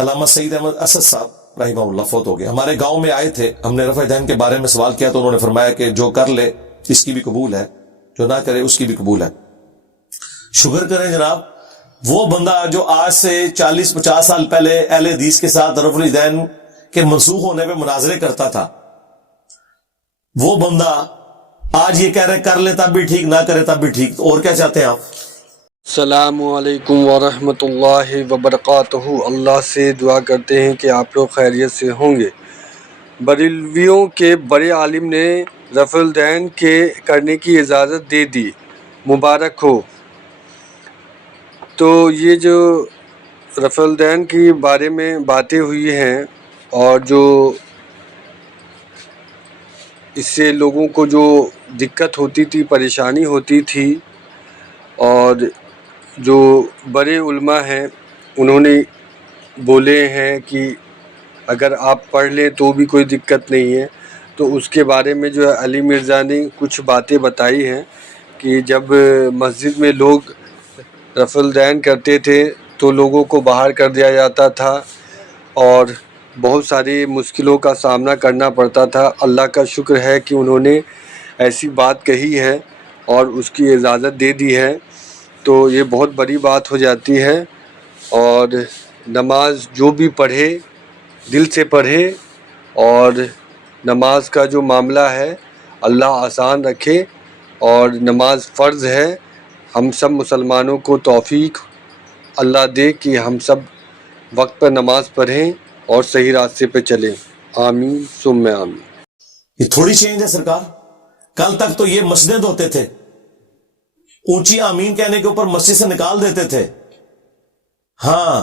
علامہ سعید احمد اسد صاحب رحمہ اللہ فوت ہو گئے. ہمارے گاؤں میں آئے تھے, ہم نے رفع دین کے بارے میں سوال کیا تو انہوں نے فرمایا کہ جو کر لے اس کی بھی قبول ہے, جو نہ کرے اس کی بھی قبول ہے. شکر کریں جناب, وہ بندہ جو آج سے 40-50 سال پہلے اہل حدیث کے ساتھ رفع دین کے منسوخ ہونے پہ مناظرے کرتا تھا, وہ بندہ آج یہ کہہ رہے کر لے تب بھی ٹھیک, نہ کرے تب بھی ٹھیک. اور کیا چاہتے ہیں آپ؟ السلام علیکم ورحمۃ اللہ وبرکاتہ. اللہ سے دعا کرتے ہیں کہ آپ لوگ خیریت سے ہوں گے. بریلویوں کے بڑے عالم نے رفع الدین کے کرنے کی اجازت دے دی, مبارک ہو. تو یہ جو رفع الدین کے بارے میں باتیں ہوئی ہیں اور جو اس سے لوگوں کو جو دقت ہوتی تھی, پریشانی ہوتی تھی, اور جو بڑے علماء ہیں انہوں نے بولے ہیں کہ اگر آپ پڑھ لیں تو بھی کوئی دقت نہیں ہے. تو اس کے بارے میں جو ہے علی مرزا نے کچھ باتیں بتائی ہیں کہ جب مسجد میں لوگ رفع الدین کرتے تھے تو لوگوں کو باہر کر دیا جاتا تھا اور بہت ساری مشکلوں کا سامنا کرنا پڑتا تھا. اللہ کا شکر ہے کہ انہوں نے ایسی بات کہی ہے اور اس کی اجازت دے دی ہے, تو یہ بہت بڑی بات ہو جاتی ہے. اور نماز جو بھی پڑھے دل سے پڑھے, اور نماز کا جو معاملہ ہے اللہ آسان رکھے, اور نماز فرض ہے. ہم سب مسلمانوں کو توفیق اللہ دے کہ ہم سب وقت پر نماز پڑھیں اور صحیح راستے پہ چلیں. آمین ثم آمین. یہ تھوڑی چینج ہے سرکار. کل تک تو یہ مسجد ہوتے تھے, اونچی آمین کہنے کے اوپر مسجد سے نکال دیتے تھے, ہاں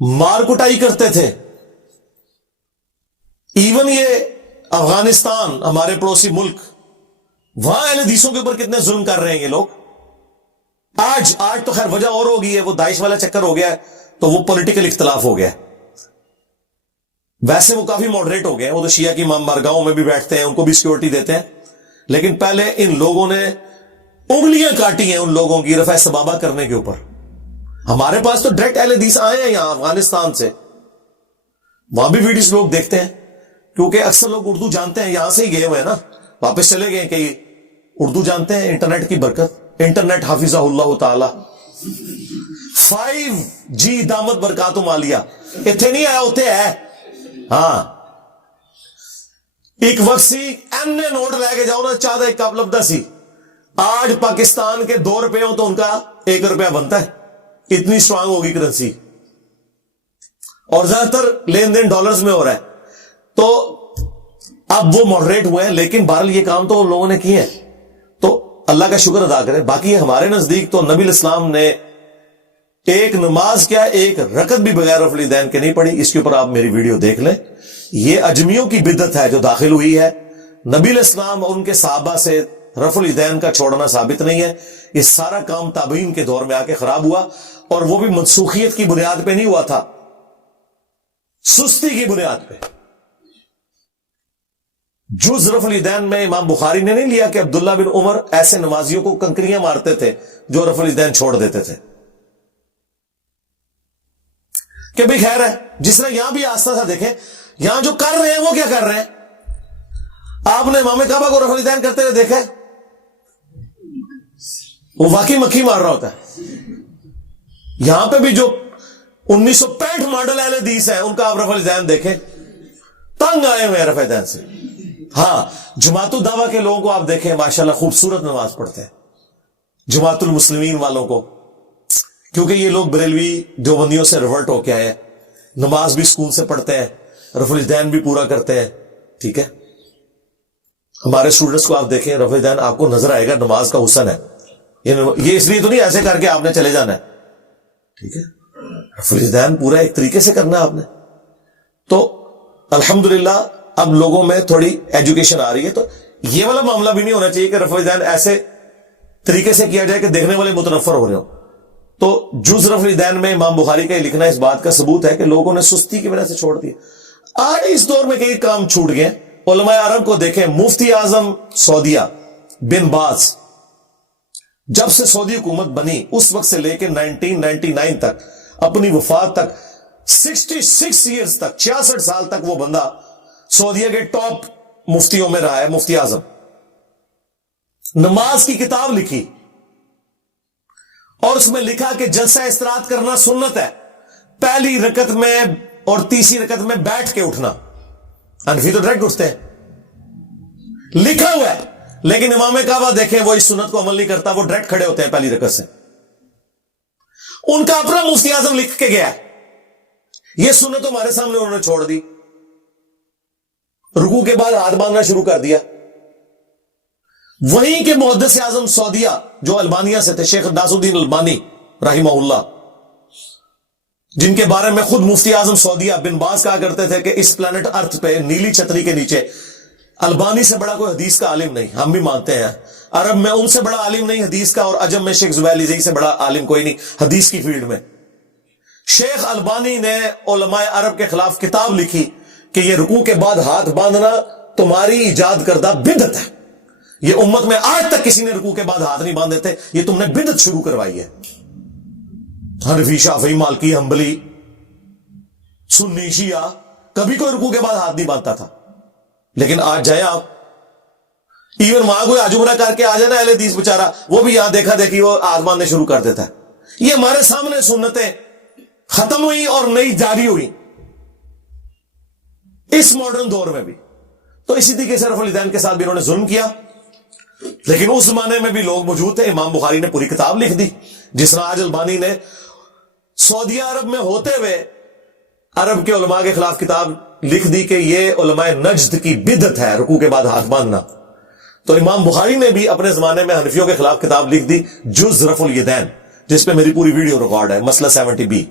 مار کٹائی کرتے تھے. ایون یہ افغانستان ہمارے پڑوسی ملک, وہاں اہل حدیثوں کے اوپر کتنے ظلم کر رہے ہیں یہ لوگ. آج تو خیر وجہ اور ہو گئی ہے, وہ داعش والا چکر ہو گیا ہے تو وہ پولیٹیکل اختلاف ہو گیا ہے. ویسے وہ کافی ماڈریٹ ہو گئے ہیں, وہ تو شیعہ کی امام بارگاہوں میں بھی بیٹھتے ہیں, ان کو بھی سیکورٹی دیتے ہیں. لیکن پہلے ان لوگوں نے انگلیاں کاٹی ہیں ان لوگوں کی رفع سبابہ کرنے کے اوپر. ہمارے پاس تو ڈائریکٹ اہل حدیث آئے ہیں یہاں افغانستان سے, وہاں بھی ویڈیوز لوگ دیکھتے ہیں کیونکہ اکثر لوگ اردو جانتے ہیں, یہاں سے ہی گئے ہوئے ہیں نا, واپس چلے گئے کئی اردو جانتے ہیں. انٹرنیٹ کی برکت, انٹرنیٹ حافظہ اللہ تعالی 5G دامت برکاتم عالیہ اتنے نہیں آیا ہوتے ہے. ہاں ایک وقت سی ایم نے نوٹ لے کے جاؤ نا, چاہتا ایک کپ لبدا سی. آج پاکستان کے 2 روپے ہوں تو ان کا 1 روپیہ بنتا ہے, اتنی سٹرانگ ہوگی کرنسی, اور زیادہ تر لین دین ڈالرز میں ہو رہا ہے. تو اب وہ ماڈریٹ ہوئے ہیں, لیکن بہرحال یہ کام تو لوگوں نے کیے ہیں, تو اللہ کا شکر ادا کریں. باقی ہمارے نزدیک تو نبی الاسلام نے ایک نماز کیا, ایک رکعت بھی بغیر رفع الدین کے نہیں پڑھی. اس کے اوپر آپ میری ویڈیو دیکھ لیں. یہ اجمیوں کی بدعت ہے جو داخل ہوئی ہے. نبی الاسلام اور ان کے صحابہ سے رفع الدین کا چھوڑنا ثابت نہیں ہے. یہ سارا کام تابعین کے دور میں آ کے خراب ہوا, اور وہ بھی منسوخیت کی بنیاد پہ نہیں ہوا تھا, سستی کی بنیاد پہ. جز رفع الدین میں امام بخاری نے نہیں لیا کہ عبداللہ بن عمر ایسے نمازیوں کو کنکریاں مارتے تھے جو رفع الدین چھوڑ دیتے تھے, کہ بھئی خیر ہے. جس طرح یہاں بھی آستہ تھا, دیکھیں یہاں جو کر رہے ہیں وہ کیا کر رہے ہیں. آپ نے امام کعبہ کو رفع الدین کرتے ہوئے دیکھا ہے, وہ واقعی مکھی مار رہا ہوتا ہے. یہاں پہ بھی جو 1965 ماڈل اہل حدیث ہیں ان کا آپ رفع الدین دیکھیں, تنگ آئے ہوئے ہیں رفع الدین سے. ہاں جماعت الدعوہ کے لوگوں کو آپ دیکھیں, ماشاءاللہ خوبصورت نماز پڑھتے ہیں. جماعت المسلمین والوں کو, کیونکہ یہ لوگ بریلوی دیوبندیوں سے ریورٹ ہو کے آئے ہیں, نماز بھی سکون سے پڑھتے ہیں, رفع الدین بھی پورا کرتے ہیں. ٹھیک ہے, ہمارے اسٹوڈنٹس کو آپ دیکھیں, رفع الدین آپ کو نظر آئے گا نماز کا حسن ہے. یہ اس لیے تو نہیں ایسے کر کے آپ نے چلے جانا ہے, ٹھیک ہے, رفع الدین پورا ایک طریقے سے کرنا ہے آپ نے. تو الحمدللہ اب لوگوں میں تھوڑی ایجوکیشن آ رہی ہے, تو یہ والا معاملہ بھی نہیں ہونا چاہیے کہ رفع الدین ایسے طریقے سے کیا جائے کہ دیکھنے والے متنفر ہو رہے ہو. تو جز رفع الدین میں امام بخاری کا یہ لکھنا اس بات کا ثبوت ہے کہ لوگوں نے سستی کی وجہ سے چھوڑ دیا. آج اس دور میں کئی کام چھوٹ گئے. علماء عرب کو دیکھیں, مفتی اعظم سعودیہ بن باز جب سے سعودی حکومت بنی اس وقت سے لے کے 1999 تک اپنی وفات تک 66 ایئرز تک 66 سال تک وہ بندہ سعودیہ کے ٹاپ مفتیوں میں رہا ہے، مفتی اعظم. نماز کی کتاب لکھی اور اس میں لکھا کہ جلسہ استراحت کرنا سنت ہے، پہلی رکعت میں اور تیسری رکعت میں بیٹھ کے اٹھنا. حنفی تو ڈائریکٹ اٹھتے ہیں، لکھا ہوا ہے. لیکن امام کعبہ دیکھیں وہ اس سنت کو عمل نہیں کرتا، وہ ڈائریکٹ کھڑے ہوتے ہیں پہلی رکعت سے. ان کا اپنا مفتی اعظم لکھ کے گیا ہے. یہ سنت ہمارے سامنے انہوں نے چھوڑ دی، رکوع کے بعد ہاتھ باندھنا شروع کر دیا. وہیں کے محدث اعظم سعودیہ جو البانیہ سے تھے، شیخ ناصر الدین البانی رحمہ اللہ، جن کے بارے میں خود مفتی اعظم سعودیہ بن باز کہا کرتے تھے کہ اس پلانٹ ارتھ پہ نیلی چھتری کے نیچے البانی سے بڑا کوئی حدیث کا عالم نہیں. ہم بھی مانتے ہیں عرب میں ان سے بڑا عالم نہیں حدیث کا، اور عجم میں شیخ زبیلی زئی سے بڑا عالم کوئی نہیں حدیث کی فیلڈ میں. شیخ البانی نے علماء عرب کے خلاف کتاب لکھی کہ یہ رکوع کے بعد ہاتھ باندھنا تمہاری ایجاد کردہ بدعت ہے. یہ امت میں آج تک کسی نے رکوع کے بعد ہاتھ نہیں باندھے تھے، یہ تم نے بدعت شروع کروائی ہے. حنفی، شافعی، مالکی، حنبلی، سنی، شیعہ کبھی کوئی رکوع کے بعد ہاتھ نہیں باندھتا تھا. لیکن آج جائیں آپ، ایون وہاں کوئی عجمرہ کر کے آ جائے نا اہل حدیث بیچارہ، وہ بھی یہاں دیکھا دیکھی وہ ہاتھ باندھنے شروع کر دیتا ہے. یہ ہمارے سامنے سنتیں ختم ہوئی اور نئی جاری ہوئی اس ماڈرن دور میں بھی. تو اسی طریقے سے رفع الیدین کے ساتھ بھی انہوں نے ظلم کیا. لیکن اس زمانے میں بھی لوگ موجود تھے. امام بخاری نے پوری کتاب لکھ دی، جس طرح آج البانی نے سعودیہ عرب میں ہوتے ہوئے عرب کے علماء کے خلاف کتاب لکھ دی کہ یہ علماء نجد کی بدعت ہے رکوع کے بعد ہاتھ باندھنا. تو امام بخاری نے بھی اپنے زمانے میں حنفیوں کے خلاف کتاب لکھ دی، جز رفع الیدین، جس پہ میری پوری ویڈیو ریکارڈ ہے، مسئلہ 70B.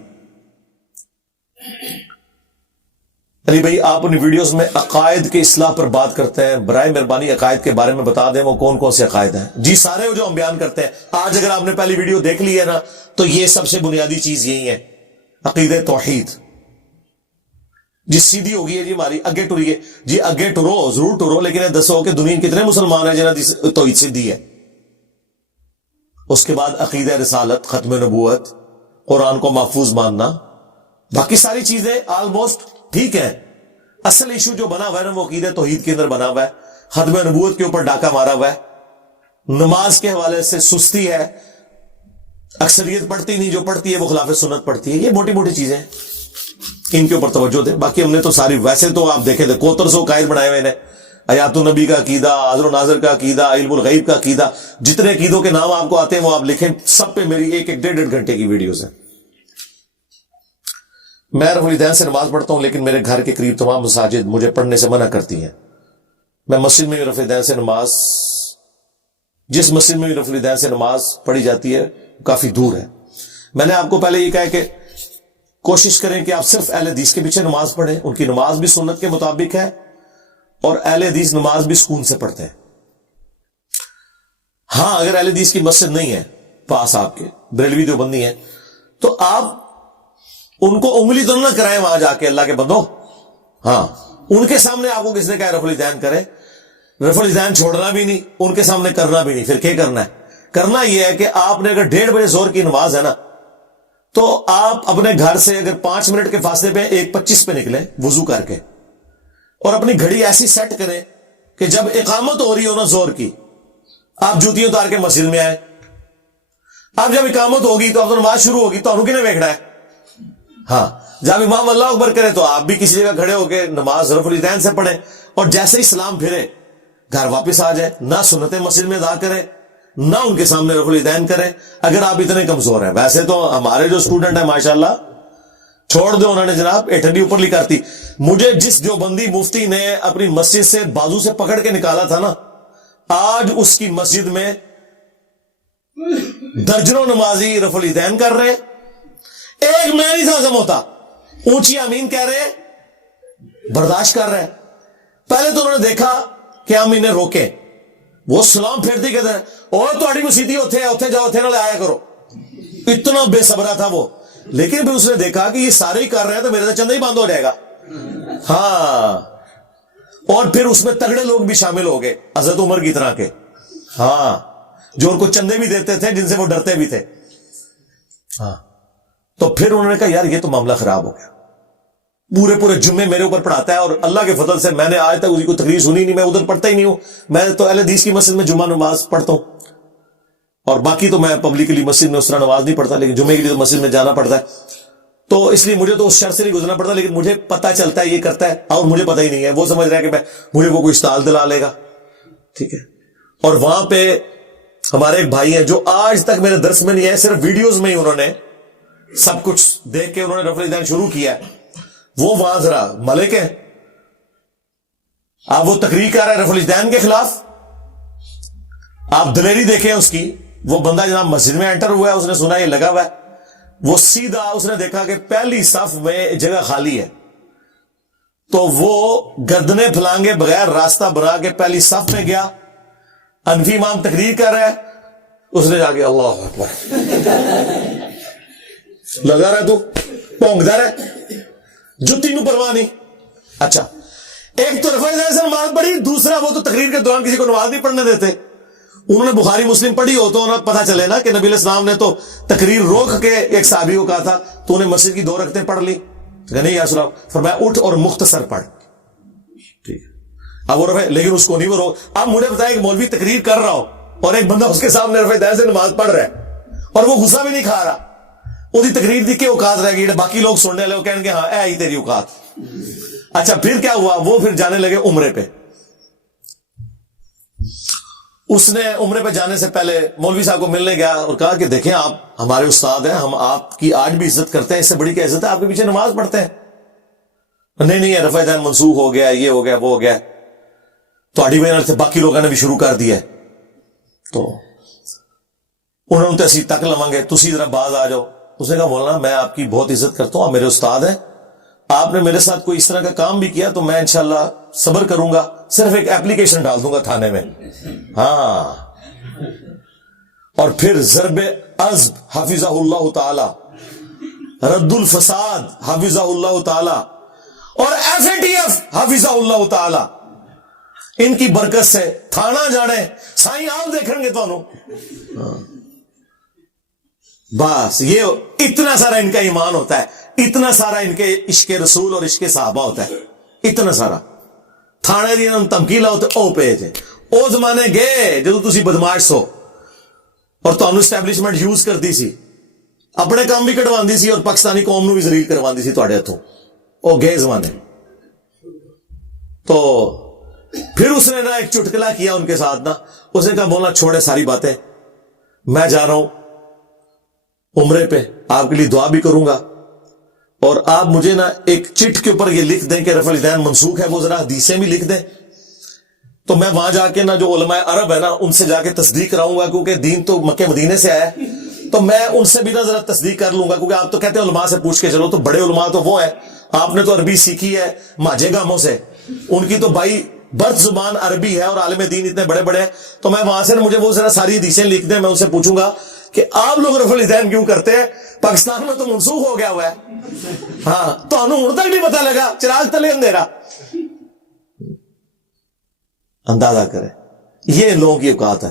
علی بھائی آپ اپنی ویڈیوز میں عقائد کے اصلاح پر بات کرتے ہیں، برائے مہربانی عقائد کے بارے میں بتا دیں وہ کون کون سے عقائد ہیں. جی سارے وہ جو ہم بیان کرتے ہیں. آج اگر آپ نے پہلی ویڈیو دیکھ لی ہے نا تو یہ سب سے بنیادی چیز یہی ہے، عقیدہ توحید. جی سیدھی ہوگی ہے جی ہماری، اگے ٹریے جی، اگے ٹرو ضرور ٹرو، لیکن یہ دسو کہ دنیا کتنے مسلمان ہیں جنہاں دی توحید سیدھی ہے. اس کے بعد عقیدہ رسالت، ختم نبوت، قرآن کو محفوظ ماننا، باقی ساری چیزیں آلموسٹ ٹھیک ہے. اصل ایشو جو بنا ہوا ہے نا وہ عقیدہ توحید کے اندر بنا ہوا ہے. ختم نبوت کے اوپر ڈاکہ مارا ہوا ہے. نماز کے حوالے سے سستی ہے، اکثریت پڑھتی نہیں، جو پڑھتی ہے وہ خلاف سنت پڑھتی ہے. یہ موٹی موٹی چیزیں ہیں، ان کے اوپر توجہ دیں. باقی ہم نے تو ساری، ویسے تو آپ دیکھیں تھے 71 قائد بنائے ہوئے ہیں، آیات النبی کا عقیدہ، حاضر و ناظر کا عقیدہ، علم الغیب کا عقیدہ، جتنے عقیدوں کے نام آپ کو آتے ہیں وہ آپ لکھیں. سب پہ میری 1-1.5 گھنٹے کی ویڈیوز ہیں. میں رفع الیدین سے نماز پڑھتا ہوں، لیکن میرے گھر کے قریب تمام مساجد مجھے پڑھنے سے منع کرتی ہیں. میں مسجد میں رفع الیدین سے نماز، جس مسجد میں رفع الیدین سے نماز پڑھی جاتی ہے کافی دور ہے. میں نے آپ کو پہلے یہ کہا کہ کوشش کریں کہ آپ صرف اہل حدیث کے پیچھے نماز پڑھیں. ان کی نماز بھی سنت کے مطابق ہے اور اہل حدیث نماز بھی سکون سے پڑھتے ہیں. ہاں اگر اہل حدیث کی مسجد نہیں ہے پاس آپ کے، بریلوی دیوبندی ہے، تو آپ ان کو انگلی تو نہ کرائیں وہاں جا کے، اللہ کے بندو. ہاں ان کے سامنے آپ کو کس نے کہا رفع الیدین کریں؟ رفع الیدین چھوڑنا بھی نہیں، ان کے سامنے کرنا بھی نہیں. پھر کیا کرنا ہے؟ کرنا یہ ہے کہ آپ نے اگر 1:30 بجے زہر کی نماز ہے نا، تو آپ اپنے گھر سے اگر 5 منٹ کے فاصلے پہ 1:25 پہ نکلیں وضو کر کے، اور اپنی گھڑی ایسی سیٹ کریں کہ جب اقامت ہو رہی ہو نا زہر کی، آپ جوتی اتار کے مسجد میں آئیں. اب جب اقامت ہوگی تو اب تو نماز شروع ہوگی، تو انہوں نے ویکھنا ہے. ہاں جب امام اللہ اکبر کرے تو آپ بھی کسی جگہ کھڑے ہو کے نماز رفع الیدین سے پڑھیں، اور جیسے ہی سلام پھرے گھر واپس آ جائے. نہ سنتیں مسجد میں ادا کریں، نہ ان کے سامنے رفع الیدین کریں اگر آپ اتنے کمزور ہیں. ویسے تو ہمارے جو اسٹوڈنٹ ہیں ماشاءاللہ چھوڑ دو، انہوں نے جناب ایٹھڈی اوپر لی کرتی. مجھے جس دیوبندی مفتی نے اپنی مسجد سے بازو سے پکڑ کے نکالا تھا نا، آج اس کی مسجد میں درجنوں نمازی رفع الیدین کر رہے. ایک میں نہیں تھا ہضم ہوتا، اونچی آمین کہہ رہے، برداشت کر رہے. پہلے تو انہوں نے دیکھا کہ ہم انہیں روکیں، وہ سلام پھیرتی کہتے ہیں اور تھوڑی مسیتی اوتھے جاؤ، اوتھے نہ لے آیا کرو. اتنا بے صبرا تھا وہ. لیکن پھر اس نے دیکھا کہ یہ سارے ہی کر رہے ہیں تو میرے تو چندہ ہی بند ہو جائے گا. ہاں اور پھر اس میں تگڑے لوگ بھی شامل ہو گئے، حضرت عمر کی طرح کے، ہاں جو ان کو چندے بھی دیتے تھے، جن سے وہ ڈرتے بھی تھے. ہاں تو پھر انہوں نے کہا یار یہ تو معاملہ خراب ہو گیا, پورے پورے جمعے میرے اوپر پڑھاتا ہے, اور اللہ کے فضل سے میں نے آج تک اس کی تقریر سنی نہیں, میں ادھر پڑھتا ہی نہیں ہوں, میں تو اہل حدیث کی مسجد میں جمعہ نماز پڑھتا ہوں, اور باقی تو میں پبلکلی مسجد میں اس طرح نماز نہیں پڑھتا, لیکن جمعے کے لیے تو مسجد میں جانا پڑتا ہے, تو اس لیے مجھے تو اس شر سے نہیں گزرنا پڑتا, لیکن مجھے پتا چلتا ہے یہ کرتا ہے, اور مجھے پتا ہی نہیں ہے, وہ سمجھ رہا ہے کہ مجھے وہ کوئی استال دلا لے گا, ٹھیک ہے. اور وہاں پہ ہمارے ایک بھائی ہیں جو آج تک میرے درس میں نہیں ہے, صرف ویڈیوز میں ہی انہوں نے سب کچھ دیکھ کے انہوں نے رفع الیدین شروع کیا ہے, وہ وہاں ذرا ملک ہیں, آپ وہ تقریر کر رہے ہیں رفع الیدین کے خلاف, آپ دلیری دیکھیں اس کی. وہ بندہ جناب مسجد میں انٹر ہوا ہے, اس نے سنا یہ لگا ہوا ہے, وہ سیدھا اس نے دیکھا کہ پہلی صف میں جگہ خالی ہے, تو وہ گردنے پھلانگے بغیر راستہ بنا کے پہلی صف میں گیا. انفی امام تقریر کر رہا ہے, اس نے جا کے اللہ اکبر لگا رہا, تو پونکتا رہا, جتی نو پرواہ نہیں. اچھا, ایک تو رفع الیدین سے نماز پڑھی, دوسرا وہ تو تقریر کے دوران کسی کو نماز نہیں پڑھنے دیتے. انہوں نے بخاری مسلم پڑھی ہو تو انہیں پتا چلے نا کہ نبی علیہ السلام نے تو تقریر روک کے ایک صحابی کو کہا تھا تو انہیں مسجد کی 2 رکعتیں پڑھ لی, نہیں یا رسول اللہ, فرمایا اٹھ اور مختصر پڑھ, ٹھیک ہے. اب وہ رفع, لیکن اس کو نہیں وہ روک. اب مجھے بتایا کہ مولوی تقریر کر رہا ہو اور ایک بندہ اس کے سامنے رفع الیدین سے نماز پڑھ رہا ہے, اور وہ غصہ بھی نہیں کھا رہا, وہی تقریر دی کے اوقات رہ گئی, باقی لوگ سننے لے, وہ کہیں گے ہاں اے ہی تیری اوقات. اچھا پھر کیا ہوا, وہ پھر جانے لگے عمرے پہ. اس نے عمرے پہ جانے سے پہلے مولوی صاحب کو ملنے گیا اور کہا کہ دیکھیں آپ ہمارے استاد ہیں, ہم آپ کی آج بھی عزت کرتے ہیں, اس سے بڑی کیا عزت ہے, آپ کے پیچھے نماز پڑھتے ہیں. نہیں رفع الیدین منسوخ ہو گیا, یہ ہو گیا, وہ ہو گیا, تو اڑی وجہ سے باقی لوگوں نے بھی شروع کر دیا ہے. تو انہوں نے اسی تک لواں گے, تسی ذرا باز آ جاؤ. اس نے کہا مولانا میں آپ کی بہت عزت کرتا ہوں, آپ میرے استاد ہیں, آپ نے میرے ساتھ کوئی اس طرح کا کام بھی کیا تو میں انشاءاللہ صبر کروں گا, صرف ایک اپلیکیشن ڈال دوں گا تھانے میں. ہاں, اور پھر ضرب عزب حفظہ اللہ تعالی, رد الفساد حفظہ اللہ تعالی, اور FATF حفظہ اللہ تعالی, ان کی برکت سے تھانہ جانے سائیں آپ دیکھیں گے تو بس یہ اتنا سارا ان کا ایمان ہوتا ہے, اتنا سارا ان کے عشق رسول اور عشق صحابہ ہوتا ہے, اتنا سارا. تھانے دی انہوں تمکیلا ہوتے او پیج ہے, او زمانے گئے جدو تسی بدماش سو اور تو اسٹیبلشمنٹ یوز کرتی سی, اپنے کام بھی کٹوان دی سی اور پاکستانی قوم نو بھی ذلیل کروان دی سی تواڈے ہتھوں, او گئے زمانے. تو پھر اس نے نا ایک چٹکلا کیا ان کے ساتھ نا, اس نے کہا مولانا چھوڑے ساری باتیں, میں جا رہا ہوں عمرے پہ, آپ کے لیے دعا بھی کروں گا, اور آپ مجھے نا ایک چٹ کے اوپر یہ لکھ دیں کہ رفع الیدین منسوخ ہے, وہ ذرا حدیثیں بھی لکھ دیں, تو میں وہاں جا کے نا جو علماء عرب ہے نا ان سے جا کے تصدیق کراؤں گا, کیونکہ دین تو مکہ مدینے سے آیا ہے, تو میں ان سے بھی نا ذرا تصدیق کر لوں گا, کیونکہ آپ تو کہتے ہیں علماء سے پوچھ کے چلو, تو بڑے علماء تو وہ ہیں, آپ نے تو عربی سیکھی ہے ماجے گاموں سے, ان کی تو بھائی برت زبان عربی ہے اور عالم دین اتنے بڑے بڑے ہیں, تو میں وہاں سے مجھے وہ ذرا ساری حدیثیں لکھ دیں, میں ان سے پوچھوں گا کہ آپ لوگ رفع الیدین کیوں کرتے ہیں, پاکستان میں تو منسوخ ہو گیا ہوا ہے. ہاں تو انہوں ہوں تک نہیں پتا لگا, چراغ تلے اندھیرا. اندازہ کریں یہ لوگوں کی اوقات ہے.